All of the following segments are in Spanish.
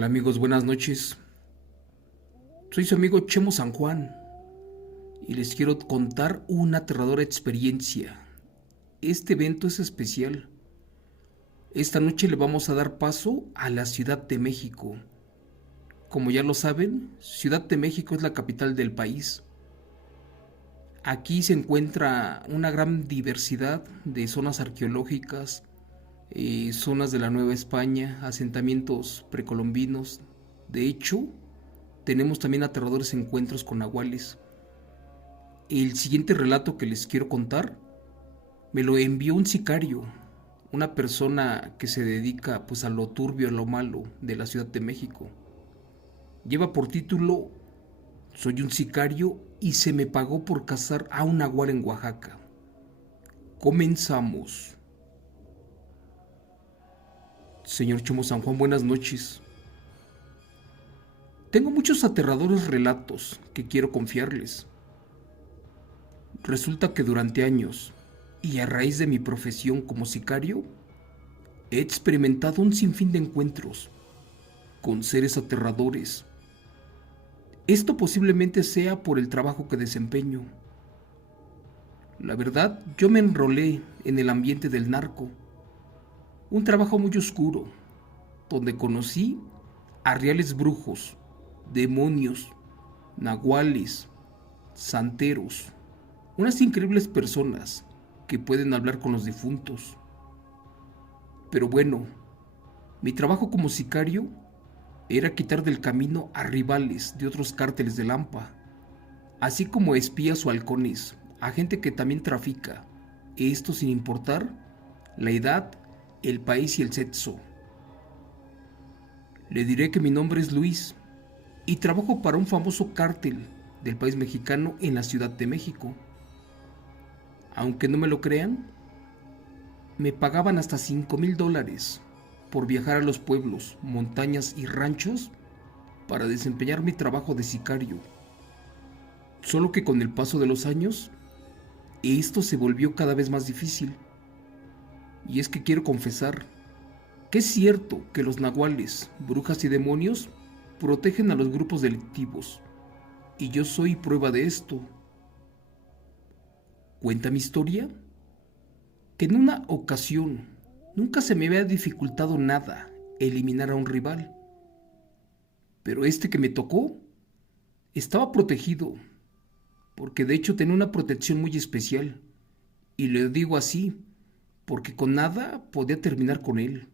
Hola amigos, buenas noches. Soy su amigo Chemo San Juan y les quiero contar una aterradora experiencia. Este evento es especial. Esta noche le vamos a dar paso a la Ciudad de México. Como ya lo saben, Ciudad de México es la capital del país. Aquí se encuentra una gran diversidad de zonas arqueológicas, zonas de la Nueva España, asentamientos precolombinos. De hecho, tenemos también aterradores encuentros con nahuales. El siguiente relato que les quiero contar me lo envió un sicario, una persona que se dedica pues a lo turbio, a lo malo de la Ciudad de México. Lleva por título Soy un sicario y se me pagó por cazar a un nahual en Oaxaca. Comenzamos. Señor Chomo San Juan, buenas noches. Tengo muchos aterradores relatos que quiero confiarles. Resulta que durante años, y a raíz de mi profesión como sicario, he experimentado un sinfín de encuentros con seres aterradores. Esto posiblemente sea por el trabajo que desempeño. La verdad, yo me enrolé en el ambiente del narco, un trabajo muy oscuro, donde conocí a reales brujos, demonios, nahuales, santeros, unas increíbles personas que pueden hablar con los difuntos. Pero bueno, mi trabajo como sicario era quitar del camino a rivales de otros cárteles de Lampa, así como espías o halcones, a gente que también trafica, esto sin importar la edad, el país y el sexo. Le diré que mi nombre es Luis y trabajo para un famoso cártel del país mexicano en la Ciudad de México. Aunque no me lo crean, me pagaban hasta $5,000 por viajar a los pueblos, montañas y ranchos para desempeñar mi trabajo de sicario. Solo que con el paso de los años, esto se volvió cada vez más difícil. Y es que quiero confesar que es cierto que los nahuales, brujas y demonios protegen a los grupos delictivos. Y yo soy prueba de esto. Cuenta mi historia que en una ocasión nunca se me había dificultado nada eliminar a un rival. Pero este que me tocó estaba protegido, porque de hecho tenía una protección muy especial. Y le digo así, porque con nada podía terminar con él.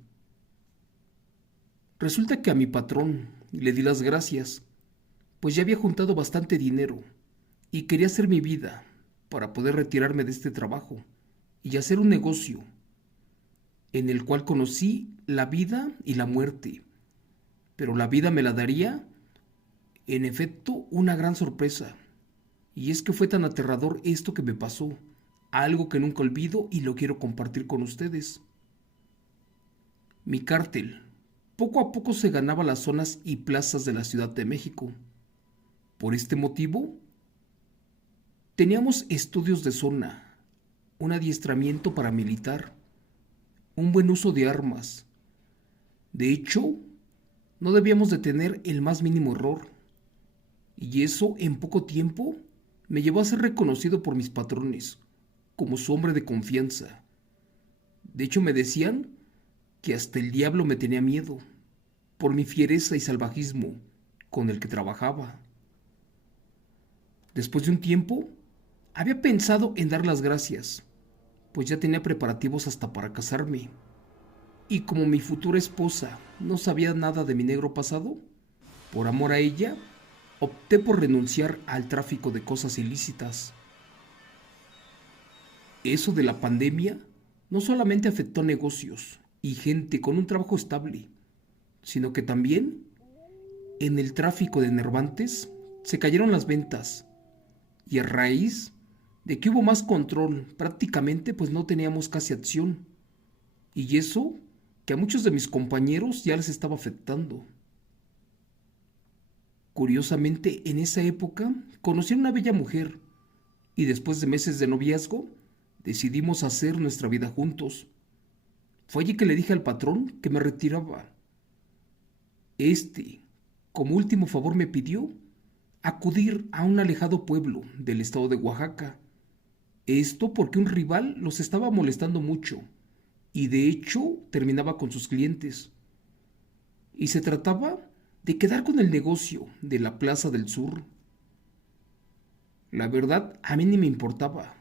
Resulta que a mi patrón le di las gracias, pues ya había juntado bastante dinero y quería hacer mi vida para poder retirarme de este trabajo y hacer un negocio en el cual conocí la vida y la muerte. Pero la vida me la daría, en efecto, una gran sorpresa. Y es que fue tan aterrador esto que me pasó, algo que nunca olvido y lo quiero compartir con ustedes. Mi cártel poco a poco se ganaba las zonas y plazas de la Ciudad de México. Por este motivo, teníamos estudios de zona, un adiestramiento paramilitar, un buen uso de armas. De hecho, no debíamos de tener el más mínimo error. Y eso en poco tiempo me llevó a ser reconocido por mis patrones como su hombre de confianza. De hecho, me decían que hasta el diablo me tenía miedo por mi fiereza y salvajismo con el que trabajaba. Después de un tiempo, había pensado en dar las gracias, pues ya tenía preparativos hasta para casarme. Y como mi futura esposa no sabía nada de mi negro pasado, por amor a ella, opté por renunciar al tráfico de cosas ilícitas. Eso de la pandemia no solamente afectó negocios y gente con un trabajo estable, sino que también en el tráfico de enervantes se cayeron las ventas y a raíz de que hubo más control, prácticamente pues no teníamos casi acción. Y eso que a muchos de mis compañeros ya les estaba afectando. Curiosamente, en esa época conocí a una bella mujer y después de meses de noviazgo decidimos hacer nuestra vida juntos. Fue allí que le dije al patrón que me retiraba. Este, como último favor, me pidió acudir a un alejado pueblo del estado de Oaxaca. Esto porque un rival los estaba molestando mucho y de hecho terminaba con sus clientes. Y se trataba de quedar con el negocio de la Plaza del Sur. La verdad, a mí ni me importaba.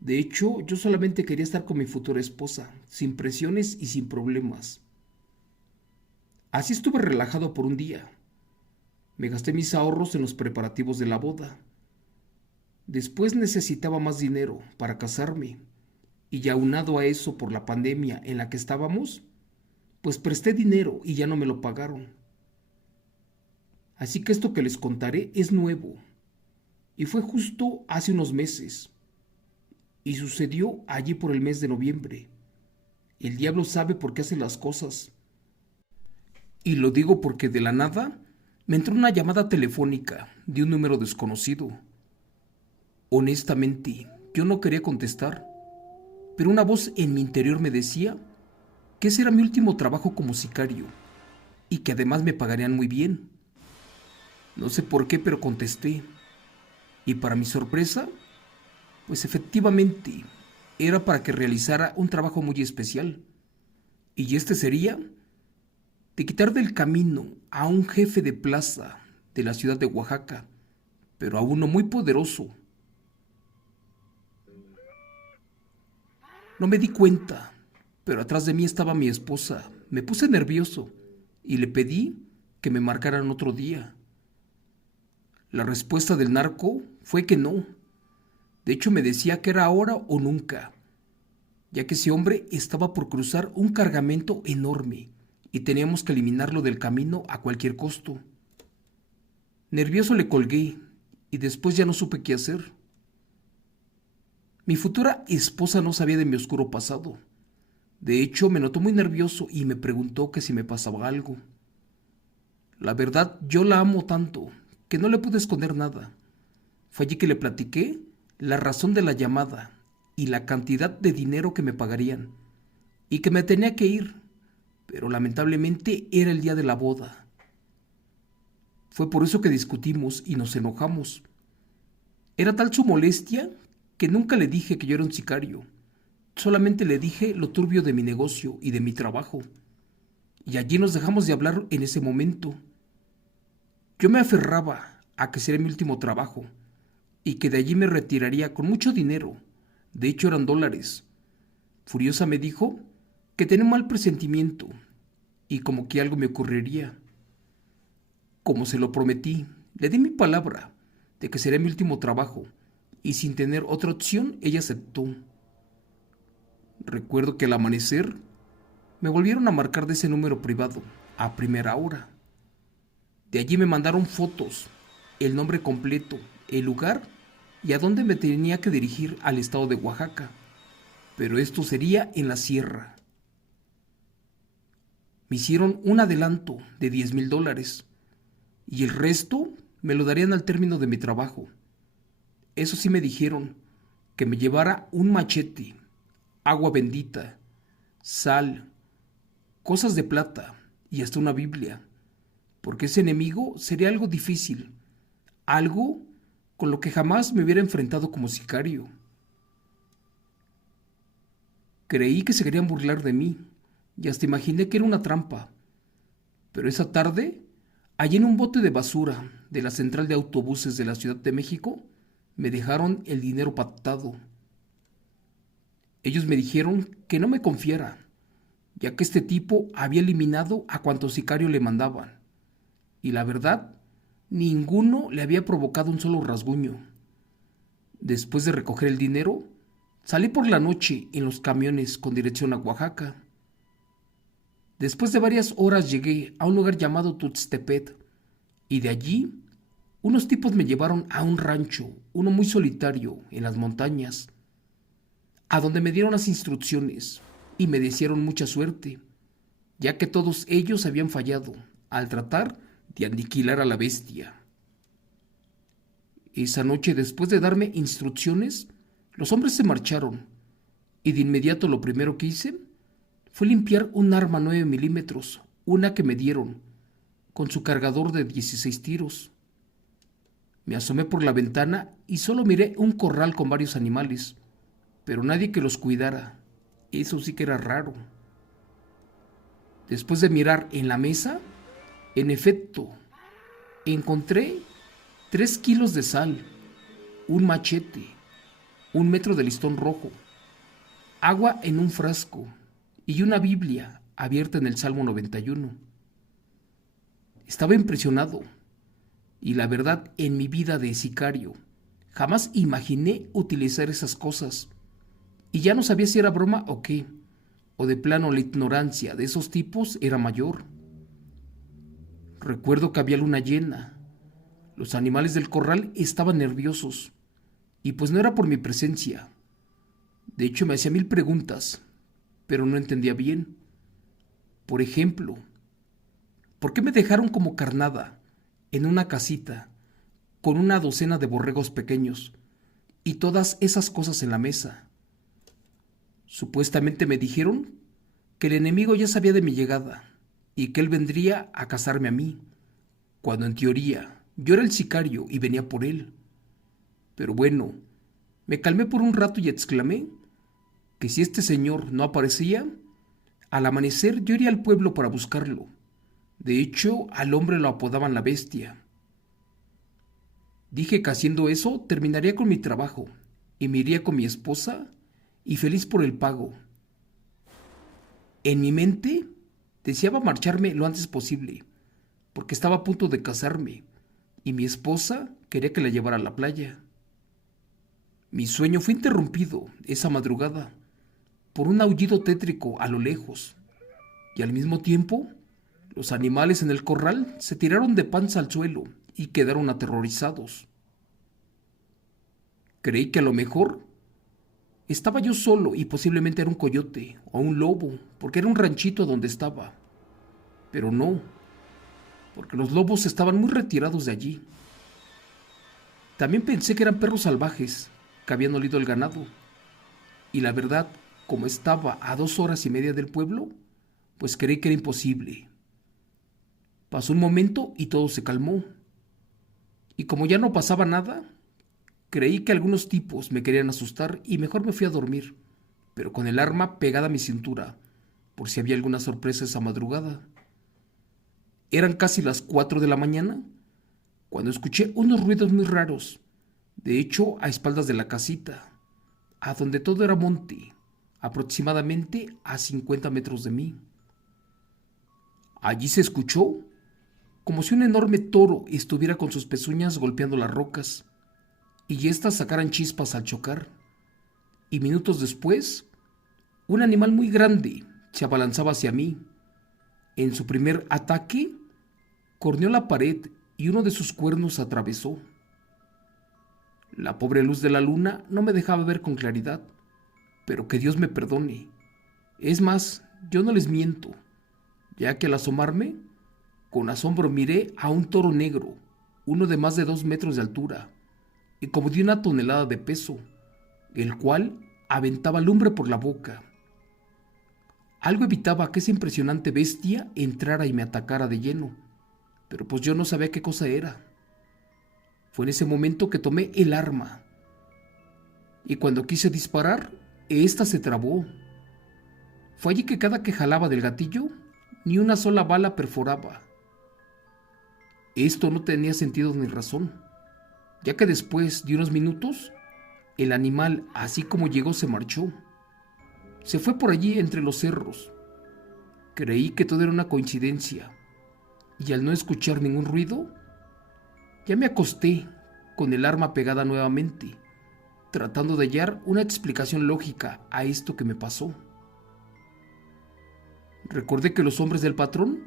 De hecho, yo solamente quería estar con mi futura esposa, sin presiones y sin problemas. Así estuve relajado por un día. Me gasté mis ahorros en los preparativos de la boda. Después necesitaba más dinero para casarme, y aunado a eso por la pandemia en la que estábamos, pues presté dinero y ya no me lo pagaron. Así que esto que les contaré es nuevo, y fue justo hace unos meses, y sucedió allí por el mes de noviembre. El diablo sabe por qué hace las cosas. Y lo digo porque de la nada me entró una llamada telefónica de un número desconocido. Honestamente, yo no quería contestar, pero una voz en mi interior me decía que ese era mi último trabajo como sicario y que además me pagarían muy bien. No sé por qué, pero contesté. Y para mi sorpresa, pues efectivamente era para que realizara un trabajo muy especial. Y este sería de quitar del camino a un jefe de plaza de la ciudad de Oaxaca, pero a uno muy poderoso. No me di cuenta, pero atrás de mí estaba mi esposa. Me puse nervioso y le pedí que me marcaran otro día. La respuesta del narco fue que no. De hecho, me decía que era ahora o nunca, ya que ese hombre estaba por cruzar un cargamento enorme y teníamos que eliminarlo del camino a cualquier costo. Nervioso le colgué y después ya no supe qué hacer. Mi futura esposa no sabía de mi oscuro pasado. De hecho, me notó muy nervioso y me preguntó que si me pasaba algo. La verdad, yo la amo tanto que no le pude esconder nada. Fue allí que le platiqué la razón de la llamada y la cantidad de dinero que me pagarían y que me tenía que ir, pero lamentablemente era el día de la boda. Fue por eso que discutimos y nos enojamos. Era tal su molestia que nunca le dije que yo era un sicario. Solamente le dije lo turbio de mi negocio y de mi trabajo. Y allí nos dejamos de hablar en ese momento. Yo me aferraba a que sería mi último trabajo y que de allí me retiraría con mucho dinero. De hecho eran dólares. Furiosa me dijo que tenía un mal presentimiento y como que algo me ocurriría. Como se lo prometí, le di mi palabra de que sería mi último trabajo y sin tener otra opción ella aceptó. Recuerdo que al amanecer me volvieron a marcar de ese número privado a primera hora. De allí me mandaron fotos, el nombre completo, el lugar y a dónde me tenía que dirigir al estado de Oaxaca. Pero esto sería en la sierra. Me hicieron un adelanto de $10,000 y el resto me lo darían al término de mi trabajo. Eso sí me dijeron, que me llevara un machete, agua bendita, sal, cosas de plata y hasta una Biblia, porque ese enemigo sería algo difícil, algo con lo que jamás me hubiera enfrentado como sicario. Creí que se querían burlar de mí y hasta imaginé que era una trampa, pero esa tarde, allí en un bote de basura de la central de autobuses de la Ciudad de México, me dejaron el dinero pactado. Ellos me dijeron que no me confiara, ya que este tipo había eliminado a cuantos sicarios le mandaban. Y la verdad, ninguno le había provocado un solo rasguño. Después de recoger el dinero, salí por la noche en los camiones con dirección a Oaxaca. Después de varias horas llegué a un lugar llamado Tuxtepec y de allí unos tipos me llevaron a un rancho, uno muy solitario en las montañas, a donde me dieron las instrucciones y me desearon mucha suerte, ya que todos ellos habían fallado al tratar de aniquilar a la bestia. Esa noche, después de darme instrucciones, los hombres se marcharon y de inmediato lo primero que hice fue limpiar un arma 9 milímetros, una que me dieron, con su cargador de 16 tiros. Me asomé por la ventana y solo miré un corral con varios animales, pero nadie que los cuidara. Eso sí que era raro. Después de mirar en la mesa, en efecto, encontré 3 kilos de sal, un machete, 1 metro de listón rojo, agua en un frasco y una Biblia abierta en el Salmo 91. Estaba impresionado y la verdad, en mi vida de sicario jamás imaginé utilizar esas cosas y ya no sabía si era broma o qué, o de plano la ignorancia de esos tipos era mayor. Recuerdo que había luna llena. Los animales del corral estaban nerviosos y pues no era por mi presencia. De hecho, me hacía 1000 preguntas, pero no entendía bien. Por ejemplo, ¿por qué me dejaron como carnada en una casita con una docena de borregos pequeños y todas esas cosas en la mesa? Supuestamente me dijeron que el enemigo ya sabía de mi llegada y que él vendría a cazarme a mí, cuando en teoría yo era el sicario y venía por él. Pero bueno, me calmé por un rato y exclamé que si este señor no aparecía, al amanecer yo iría al pueblo para buscarlo. De hecho, al hombre lo apodaban la bestia. Dije que haciendo eso terminaría con mi trabajo y me iría con mi esposa y feliz por el pago. En mi mente deseaba marcharme lo antes posible, porque estaba a punto de casarme y mi esposa quería que la llevara a la playa. Mi sueño fue interrumpido esa madrugada por un aullido tétrico a lo lejos, y al mismo tiempo los animales en el corral se tiraron de panza al suelo y quedaron aterrorizados. Creí que a lo mejor estaba yo solo y posiblemente era un coyote o un lobo, porque era un ranchito donde estaba. Pero no, porque los lobos estaban muy retirados de allí. También pensé que eran perros salvajes que habían olido el ganado. Y la verdad, como estaba a 2 horas y media del pueblo, pues creí que era imposible. Pasó un momento y todo se calmó. Y como ya no pasaba nada, creí que algunos tipos me querían asustar y mejor me fui a dormir, pero con el arma pegada a mi cintura, por si había alguna sorpresa esa madrugada. Eran casi las 4 de la mañana cuando escuché unos ruidos muy raros, de hecho a espaldas de la casita, a donde todo era monte, aproximadamente a 50 metros de mí. Allí se escuchó como si un enorme toro estuviera con sus pezuñas golpeando las rocas, y éstas sacaran chispas al chocar. Y minutos después, un animal muy grande se abalanzaba hacia mí. En su primer ataque, corneó la pared y uno de sus cuernos atravesó. La pobre luz de la luna no me dejaba ver con claridad, pero que Dios me perdone. Es más, yo no les miento, ya que al asomarme, con asombro miré a un toro negro, uno de más de 2 metros de altura, y como de 1 tonelada de peso, el cual aventaba lumbre por la boca. Algo evitaba que esa impresionante bestia entrara y me atacara de lleno, pero pues yo no sabía qué cosa era. Fue en ese momento que tomé el arma, y cuando quise disparar, ésta se trabó. Fue allí que cada que jalaba del gatillo, ni una sola bala perforaba. Esto no tenía sentido ni razón, ya que después de unos minutos, el animal, así como llegó, se marchó. Se fue por allí entre los cerros. Creí que todo era una coincidencia, y al no escuchar ningún ruido, ya me acosté con el arma pegada nuevamente, tratando de hallar una explicación lógica a esto que me pasó. Recordé que los hombres del patrón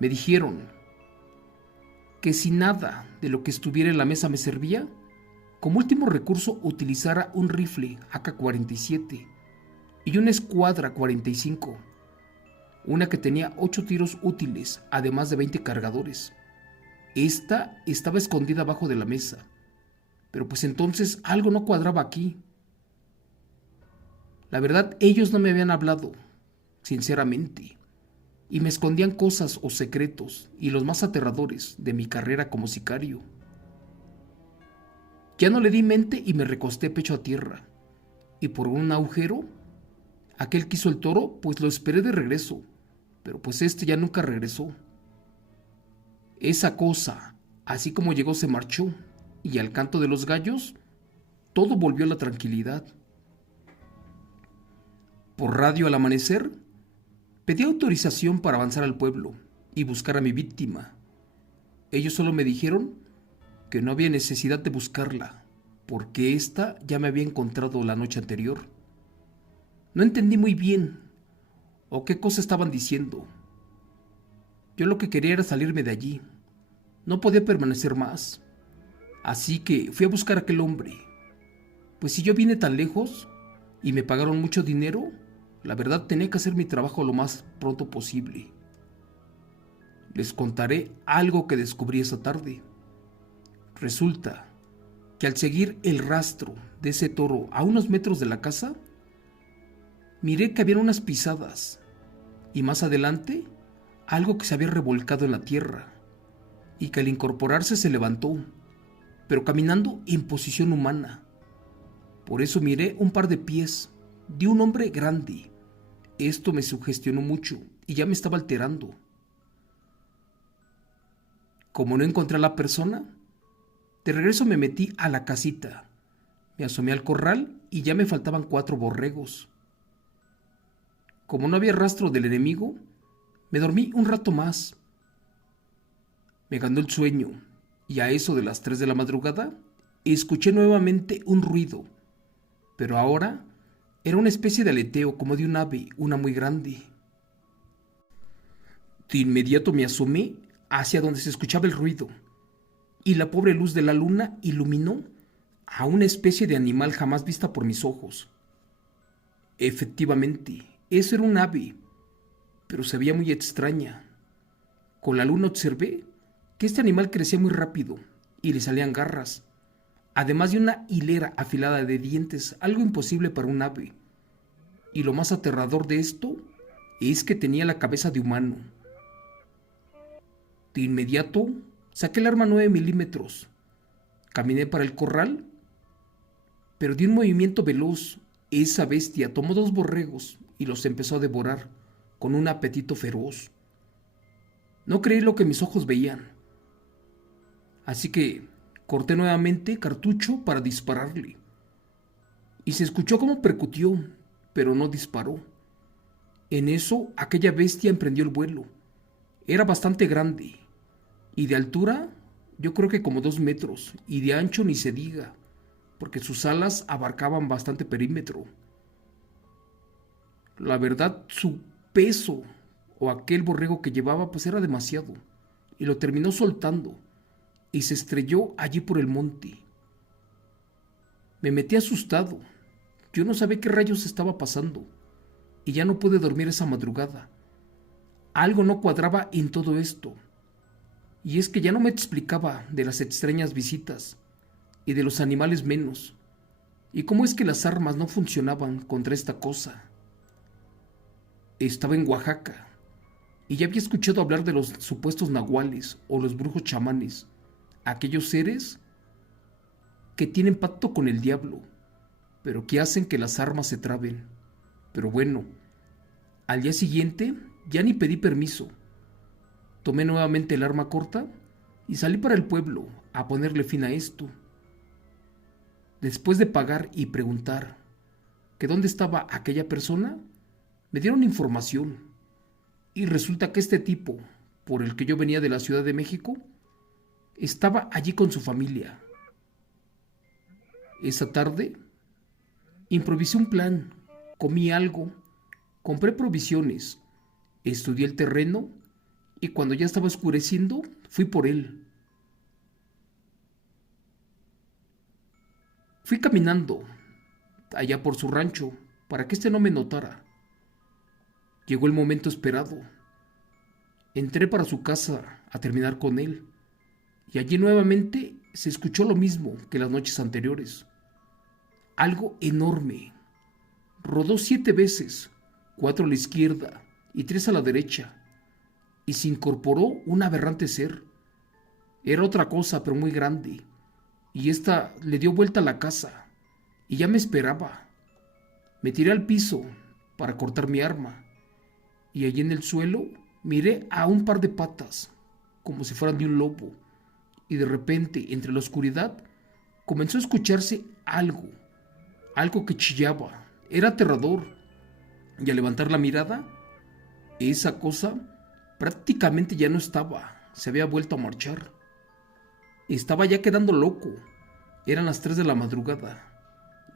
me dijeron que si nada de lo que estuviera en la mesa me servía, como último recurso utilizara un rifle AK-47 y una escuadra 45, una que tenía 8 tiros útiles, además de 20 cargadores. Esta estaba escondida abajo de la mesa, pero pues entonces algo no cuadraba aquí. La verdad, ellos no me habían hablado, sinceramente, y me escondían cosas o secretos, y los más aterradores de mi carrera como sicario. Ya no le di mente y me recosté pecho a tierra, y por un agujero, aquel que hizo el toro, pues lo esperé de regreso, pero pues este ya nunca regresó. Esa cosa, así como llegó, se marchó, y al canto de los gallos, todo volvió a la tranquilidad. Por radio al amanecer, pedí autorización para avanzar al pueblo y buscar a mi víctima. Ellos solo me dijeron que no había necesidad de buscarla, porque ésta ya me había encontrado la noche anterior. No entendí muy bien o qué cosa estaban diciendo. Yo lo que quería era salirme de allí. No podía permanecer más. Así que fui a buscar a aquel hombre. Pues si yo vine tan lejos y me pagaron mucho dinero, la verdad tenía que hacer mi trabajo lo más pronto posible. Les contaré algo que descubrí esa tarde. Resulta que al seguir el rastro de ese toro a unos metros de la casa, miré que había unas pisadas y más adelante algo que se había revolcado en la tierra y que al incorporarse se levantó, pero caminando en posición humana. Por eso miré un par de pies de un hombre grande. Esto me sugestionó mucho y ya me estaba alterando. Como no encontré a la persona, de regreso me metí a la casita. Me asomé al corral y ya me faltaban 4 borregos. Como no había rastro del enemigo, me dormí un rato más. Me ganó el sueño y a eso de las 3 de la madrugada escuché nuevamente un ruido, pero ahora era una especie de aleteo como de un ave, una muy grande. De inmediato me asomé hacia donde se escuchaba el ruido y la pobre luz de la luna iluminó a una especie de animal jamás vista por mis ojos. Efectivamente, eso era un ave, pero se veía muy extraña. Con la luna observé que este animal crecía muy rápido y le salían garras, además de una hilera afilada de dientes, algo imposible para un ave. Y lo más aterrador de esto es que tenía la cabeza de humano. De inmediato saqué el arma 9 milímetros, caminé para el corral, pero de un movimiento veloz, esa bestia tomó 2 borregos y los empezó a devorar con un apetito feroz. No creí lo que mis ojos veían, así que corté nuevamente cartucho para dispararle. Y se escuchó cómo percutió, pero no disparó. En eso, aquella bestia emprendió el vuelo. Era bastante grande, y de altura, yo creo que como 2 metros, y de ancho ni se diga, porque sus alas abarcaban bastante perímetro. La verdad, su peso, o aquel borrego que llevaba, pues era demasiado, y lo terminó soltando, y se estrelló allí por el monte. Me metí asustado. Yo no sabía qué rayos estaba pasando, y ya no pude dormir esa madrugada. Algo no cuadraba en todo esto, y es que ya no me explicaba de las extrañas visitas, y de los animales menos, y cómo es que las armas no funcionaban contra esta cosa. Estaba en Oaxaca, y ya había escuchado hablar de los supuestos nahuales o los brujos chamanes, aquellos seres que tienen pacto con el diablo, pero que hacen que las armas se traben. Pero bueno, al día siguiente ya ni pedí permiso. Tomé nuevamente el arma corta y salí para el pueblo a ponerle fin a esto. Después de pagar y preguntar que dónde estaba aquella persona, me dieron información y resulta que este tipo, por el que yo venía de la Ciudad de México, estaba allí con su familia. Esa tarde improvisé un plan, comí algo, compré provisiones, estudié el terreno y cuando ya estaba oscureciendo fui por él. Fui caminando allá por su rancho para que éste no me notara. Llegó el momento esperado. Entré para su casa a terminar con él y allí nuevamente se escuchó lo mismo que las noches anteriores. Algo enorme. Rodó 7 veces, 4 a la izquierda y 3 a la derecha, y se incorporó un aberrante ser. Era otra cosa, pero muy grande, y ésta le dio vuelta a la casa, y ya me esperaba. Me tiré al piso para cortar mi arma, y allí en el suelo miré a un par de patas, como si fueran de un lobo, y de repente, entre la oscuridad, comenzó a escucharse algo que chillaba. Era aterrador, y al levantar la mirada, esa cosa prácticamente ya no estaba, se había vuelto a marchar. Estaba ya quedando loco. Eran las 3 de la madrugada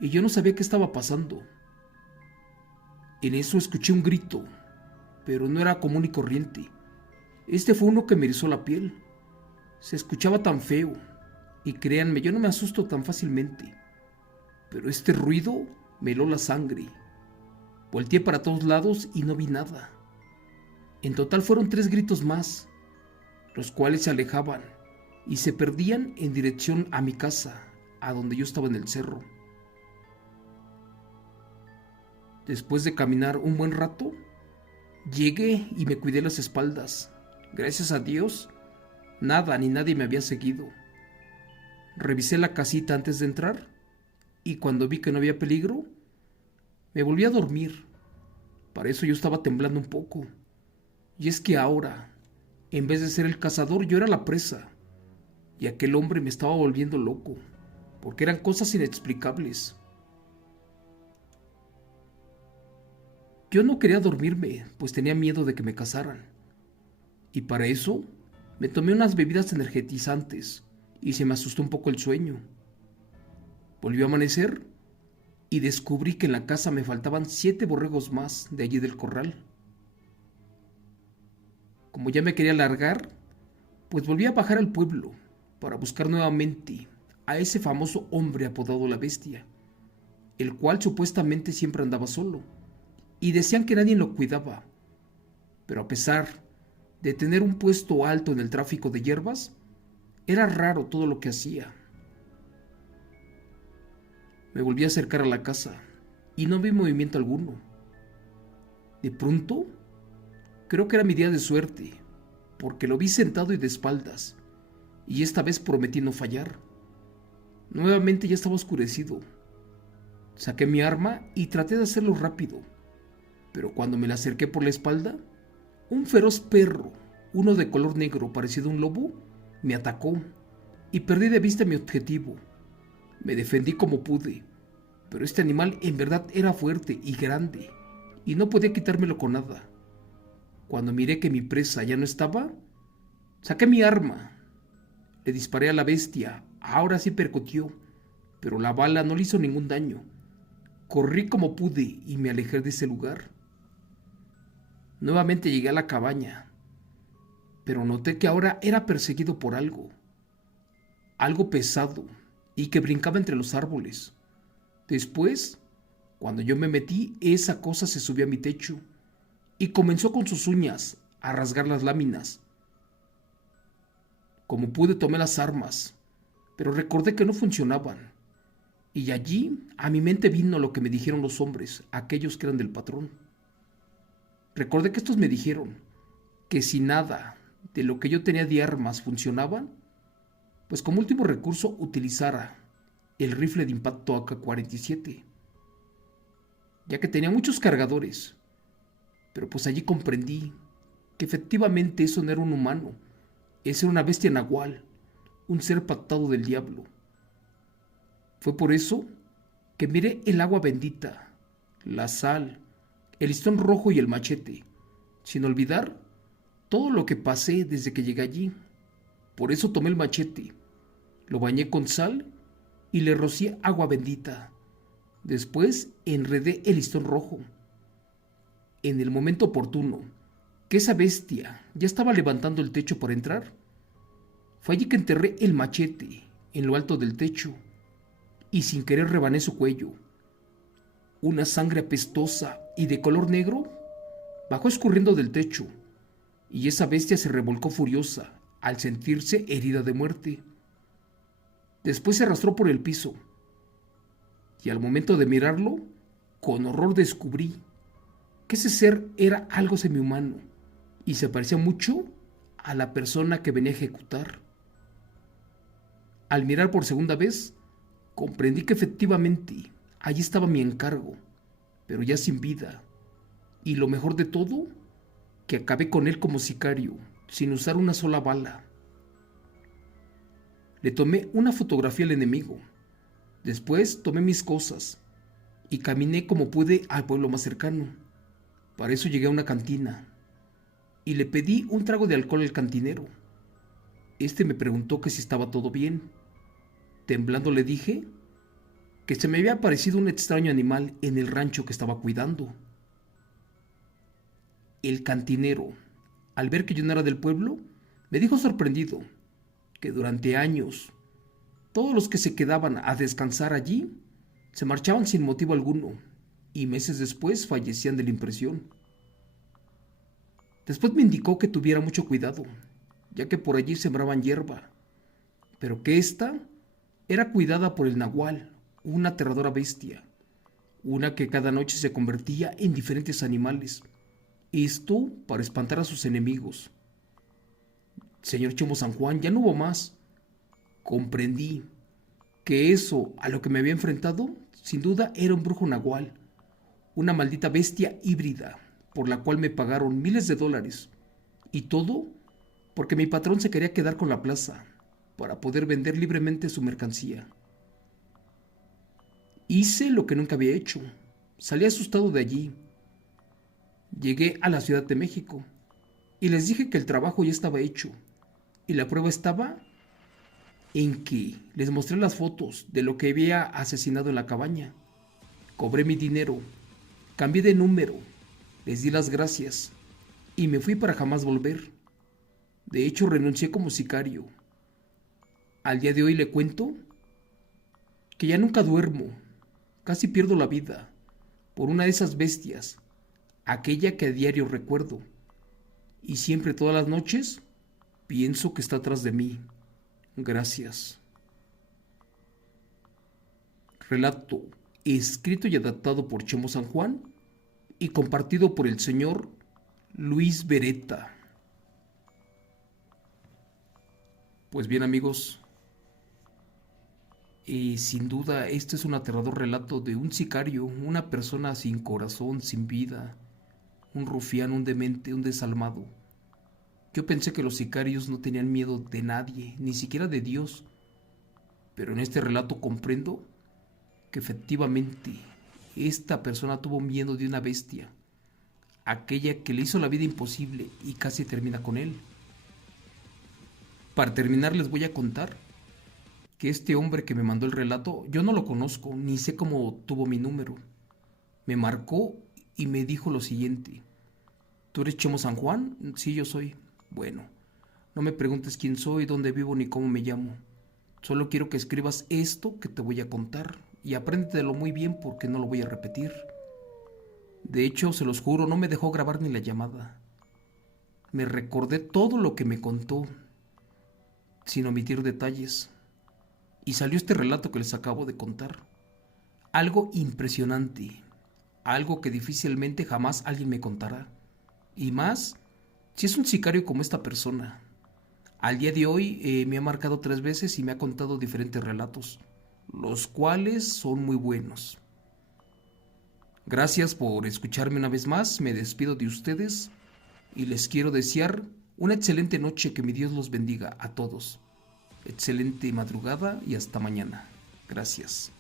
y yo no sabía qué estaba pasando. En eso escuché un grito, pero no era común y corriente. Este fue uno que me erizó la piel. Se escuchaba tan feo, y créanme, yo no me asusto tan fácilmente, pero este ruido me heló la sangre. Volteé para todos lados y no vi nada. En total fueron 3 gritos más, los cuales se alejaban y se perdían en dirección a mi casa, a donde yo estaba en el cerro. Después de caminar un buen rato, llegué y me cuidé las espaldas. Gracias a Dios, nada ni nadie me había seguido. Revisé la casita antes de entrar y cuando vi que no había peligro, me volví a dormir. Para eso yo estaba temblando un poco. Y es que ahora, en vez de ser el cazador, yo era la presa. Y aquel hombre me estaba volviendo loco, porque eran cosas inexplicables. Yo no quería dormirme, pues tenía miedo de que me cazaran. Y para eso, me tomé unas bebidas energetizantes y se me asustó un poco el sueño. Volvió a amanecer y descubrí que en la casa me faltaban 7 borregos más de allí del corral. Como ya me quería largar, pues volví a bajar al pueblo para buscar nuevamente a ese famoso hombre apodado la Bestia, el cual supuestamente siempre andaba solo, y decían que nadie lo cuidaba. Pero a pesar de tener un puesto alto en el tráfico de hierbas, era raro todo lo que hacía. Me volví a acercar a la casa y no vi movimiento alguno. De pronto, creo que era mi día de suerte, porque lo vi sentado y de espaldas, y esta vez prometí no fallar. Nuevamente ya estaba oscurecido. Saqué mi arma y traté de hacerlo rápido, pero cuando me la acerqué por la espalda, un feroz perro, uno de color negro parecido a un lobo, me atacó y perdí de vista mi objetivo. Me defendí como pude, pero este animal en verdad era fuerte y grande, y no podía quitármelo con nada. Cuando miré que mi presa ya no estaba, saqué mi arma. Le disparé a la bestia, ahora sí percutió, pero la bala no le hizo ningún daño. Corrí como pude y me alejé de ese lugar. Nuevamente llegué a la cabaña, pero noté que ahora era perseguido por algo pesado y que brincaba entre los árboles. Después, cuando yo me metí, esa cosa se subió a mi techo y comenzó con sus uñas a rasgar las láminas. Como pude tomé las armas, pero recordé que no funcionaban. Y allí a mi mente vino lo que me dijeron los hombres, aquellos que eran del patrón. Recordé que estos me dijeron que si nada de lo que yo tenía de armas funcionaban, pues como último recurso utilizara el rifle de impacto AK-47, ya que tenía muchos cargadores. Pero pues allí comprendí que efectivamente eso no era un humano, esa era una bestia nahual, un ser pactado del diablo. Fue por eso que miré el agua bendita, la sal, el listón rojo y el machete, sin olvidar todo lo que pasé desde que llegué allí. Por eso tomé el machete, lo bañé con sal y le rocié agua bendita. Después enredé el listón rojo. En el momento oportuno, que esa bestia ya estaba levantando el techo para entrar, fue allí que enterré el machete en lo alto del techo y sin querer rebané su cuello. Una sangre apestosa y de color negro bajó escurriendo del techo y esa bestia se revolcó furiosa al sentirse herida de muerte. Después se arrastró por el piso y al momento de mirarlo, con horror descubrí que ese ser era algo semihumano y se parecía mucho a la persona que venía a ejecutar. Al mirar por segunda vez, comprendí que efectivamente allí estaba mi encargo, pero ya sin vida. Y lo mejor de todo, que acabé con él como sicario, sin usar una sola bala. Le tomé una fotografía al enemigo. Después tomé mis cosas y caminé como pude al pueblo más cercano. Para eso llegué a una cantina y le pedí un trago de alcohol al cantinero. Este me preguntó que si estaba todo bien. Temblando le dije que se me había aparecido un extraño animal en el rancho que estaba cuidando. El cantinero, al ver que yo no era del pueblo, me dijo sorprendido que durante años todos los que se quedaban a descansar allí se marchaban sin motivo alguno y meses después fallecían de la impresión. Después me indicó que tuviera mucho cuidado, ya que por allí sembraban hierba, pero que ésta era cuidada por el nahual, una aterradora bestia, una que cada noche se convertía en diferentes animales, esto para espantar a sus enemigos. Señor Chemo San Juan, ya no hubo más. Comprendí que eso a lo que me había enfrentado, sin duda era un brujo nahual, una maldita bestia híbrida, por la cual me pagaron miles de dólares. Y todo porque mi patrón se quería quedar con la plaza, para poder vender libremente su mercancía. Hice lo que nunca había hecho. Salí asustado de allí. Llegué a la Ciudad de México y les dije que el trabajo ya estaba hecho. Y la prueba estaba en que les mostré las fotos de lo que había asesinado en la cabaña. Cobré mi dinero, cambié de número, les di las gracias y me fui para jamás volver. De hecho, renuncié como sicario. Al día de hoy le cuento que ya nunca duermo, casi pierdo la vida por una de esas bestias, aquella que a diario recuerdo, y siempre todas las noches pienso que está atrás de mí. Gracias. Relato escrito y adaptado por Chemo San Juan y compartido por el señor Luis Beretta. Pues bien, amigos, sin duda este es un aterrador relato de un sicario, una persona sin corazón, sin vida, un rufián, un demente, un desalmado. Yo pensé que los sicarios no tenían miedo de nadie, ni siquiera de Dios, pero en este relato comprendo que efectivamente esta persona tuvo miedo de una bestia, aquella que le hizo la vida imposible y casi termina con él. Para terminar les voy a contar que este hombre que me mandó el relato, yo no lo conozco, ni sé cómo tuvo mi número. Me marcó y me dijo lo siguiente: ¿tú eres Chemo San Juan? Sí, yo soy. Bueno, no me preguntes quién soy, dónde vivo ni cómo me llamo. Solo quiero que escribas esto que te voy a contar y apréndetelo muy bien porque no lo voy a repetir. De hecho, se los juro, no me dejó grabar ni la llamada. Me recordé todo lo que me contó, sin omitir detalles. Y salió este relato que les acabo de contar. Algo impresionante, algo que difícilmente jamás alguien me contará. Y más, si es un sicario como esta persona. Al día de hoy me ha marcado 3 veces y me ha contado diferentes relatos, los cuales son muy buenos. Gracias por escucharme una vez más, me despido de ustedes y les quiero desear una excelente noche, que mi Dios los bendiga a todos. Excelente madrugada y hasta mañana. Gracias.